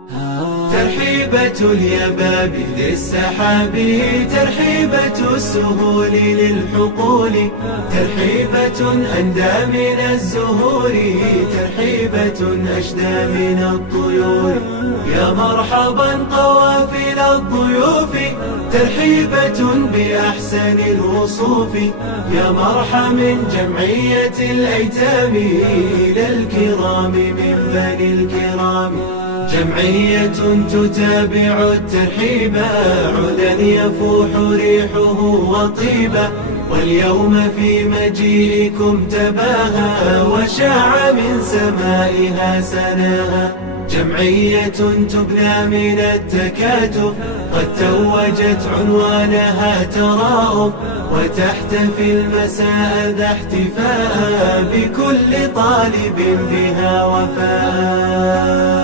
ترحيبة اليباب للسحاب، ترحيبة السهول للحقول، ترحيبة أندى من الزهور، ترحيبة أشدى من الطيور. يا مرحبا قوافل الضيوف، ترحيبة بأحسن الوصوف. يا مرحى من جمعية الأيتام إلى الكرام من بني الكرام. جمعية تتابع الترحيب، عودا يفوح ريحه وطيبا، واليوم في مجيئكم تباهى وشاع من سمائها سناها. جمعية تبنى من التكاتف، قد توجت عنوانها تراؤف، وتحتفي المساء ذا احتفاء بكل طالب بها وفاء.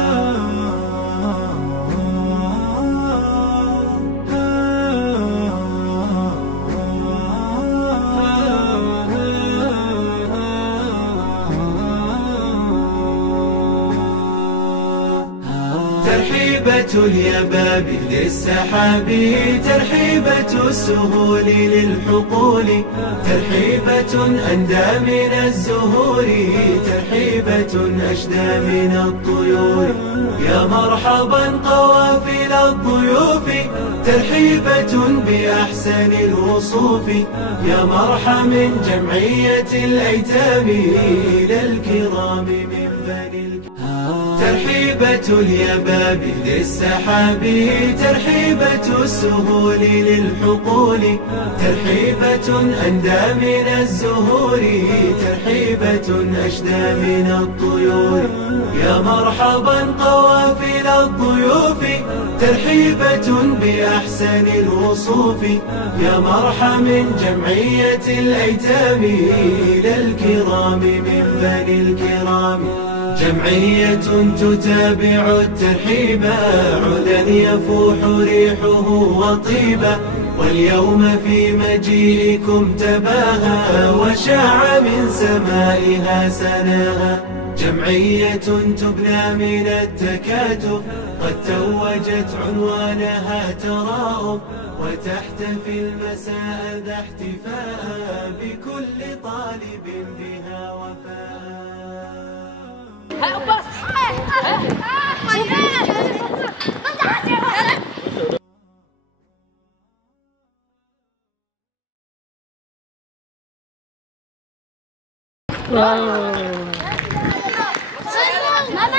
ترحيبة اليباب للسحاب، ترحيبة السهول للحقول، ترحيبة أندى من الزهور، ترحيبة أشدى من الطيور. يا مرحبا قوافل الضيوف، ترحيبة بأحسن الوصوف. يا مرحى من جمعية الأيتام إلى الكرام من بني الكرام. ترحيبة اليباب للسحاب، ترحيبة السهول للحقول، ترحيبة أندى من الزهور، ترحيبة أشدى من الطيور. يا مرحبا قوافل الضيوف، ترحيبة بأحسن الوصوف. يا مرحى من جمعية الأيتام إلى الكرام من بني الكرام. جمعية تتابع الترحيب، عودا يفوح ريحه وطيبا، واليوم في مجيئكم تباهى وشاع من سمائها سناها. جمعية تبنى من التكاتف، قد توجت عنوانها تراؤف، وتحتفي المساء ذا احتفاء بكل طالب بها وفاء. Wow.